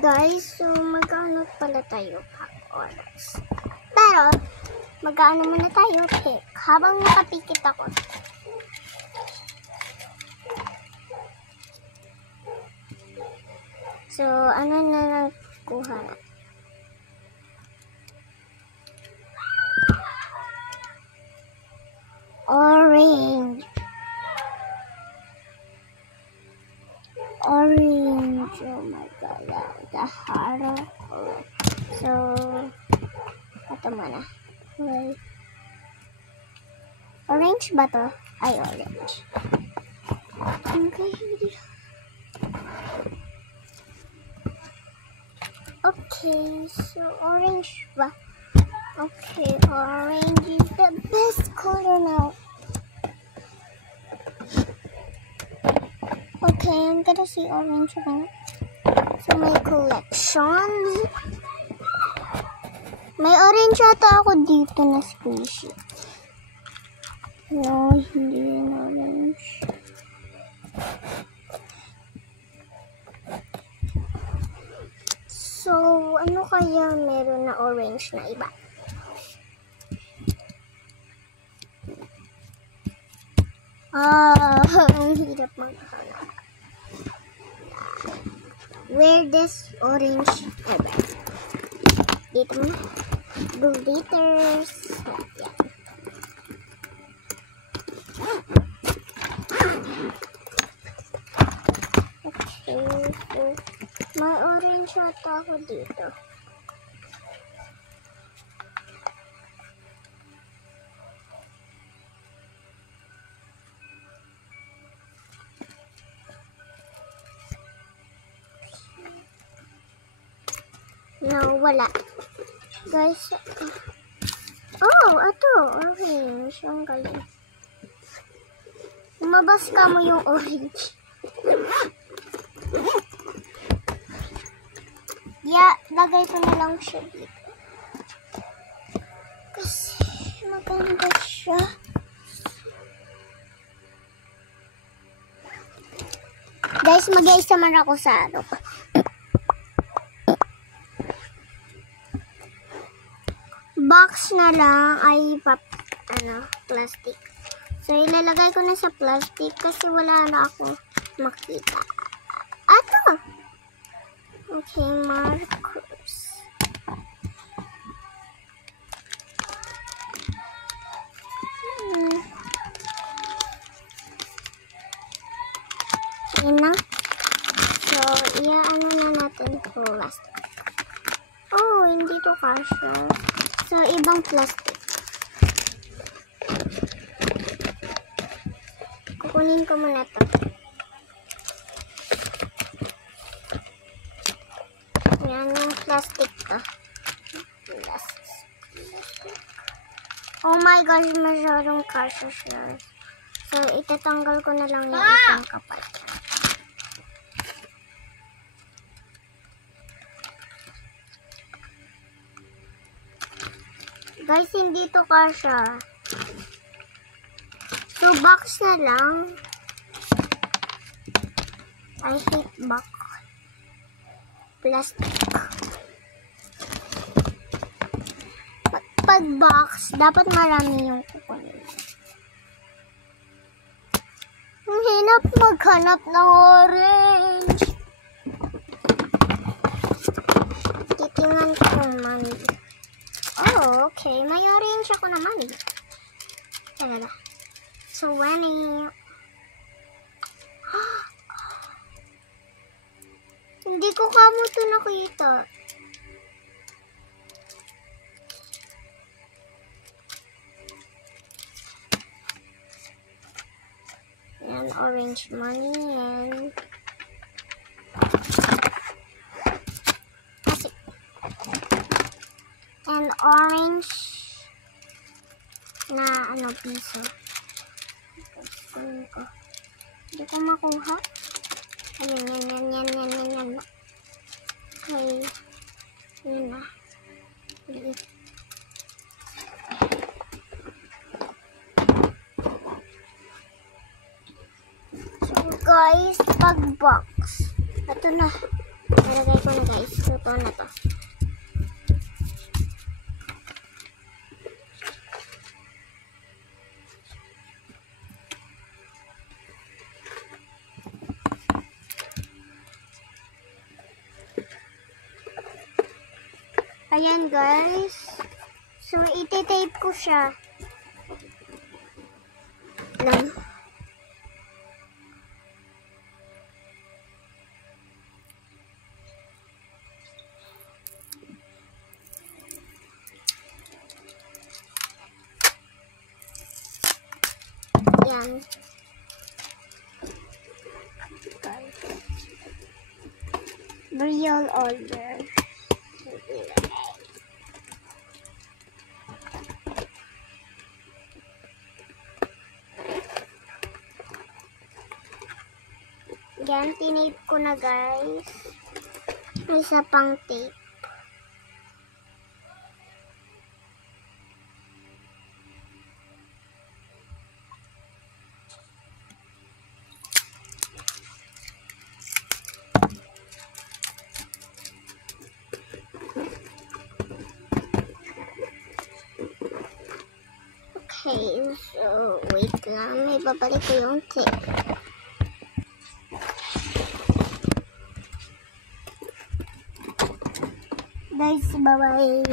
Guys, so mag-ano pala tayo pack orders. Pero, mag-ano muna tayo pick habang nakapikit ako. So, ano na lang kuha na? Orange. Orange. Oh my god. The harder color. So, ito muna. Well, orange ba to? Ay, orange. Okay, so orange ba? Okay, orange is the best color now. Okay, I'm gonna see orange again. So, my collections. May orange ata ako dito na squishy. No, hindi yun orange. So, ano kaya meron na orange na iba? Ang hirap maghanap. Weirdest orange ever. Dito mo. Blue glitters. Yan. Okay, so may orange ata ako dito. No, wala. Guys, oh, ito, orange. Ang galing. Lumabas ka mo yung orange. Yeah, lagay ko na lang siya dito. Kasi maganda siya. Guys, mag-isa man ako sa ano. Box na lang ay plastic. So, ilalagay ko na sa plastic kasi wala na ako makita. Ato! Okay, markers. Yan na. So, iaano na natin plastic. Oh, hindi to kasha. So, ibang plastic. Kukunin ko muna to. Yan yung plastic to. Oh my gosh, masyadong kasha siya. So, itatanggal ko na lang yung isang kapal. Guys, hindi to kasha. So, box na lang. I hate box. Plastic. Pag box, dapat marami yung kukunin. Ang hinap maghanap ng orange. Titingnan ko naman. Oh, okay. May orange ako naman. Talaga. So, hindi ko kamo ito nakita. Yan, orange money. Yan. And orange na piso. Hindi ko makuha. Yan. Okay. Yan na. So guys, pag box. Ito na. Nalagay ko na guys. Luto na to. Ayan guys. So, iti-tape ko siya. Lang. Yan. Real order. Yan, tinape ko na guys. May isa pang tape. Okay, so wait lang. May babalik ko yung tape. Guys, bye-bye.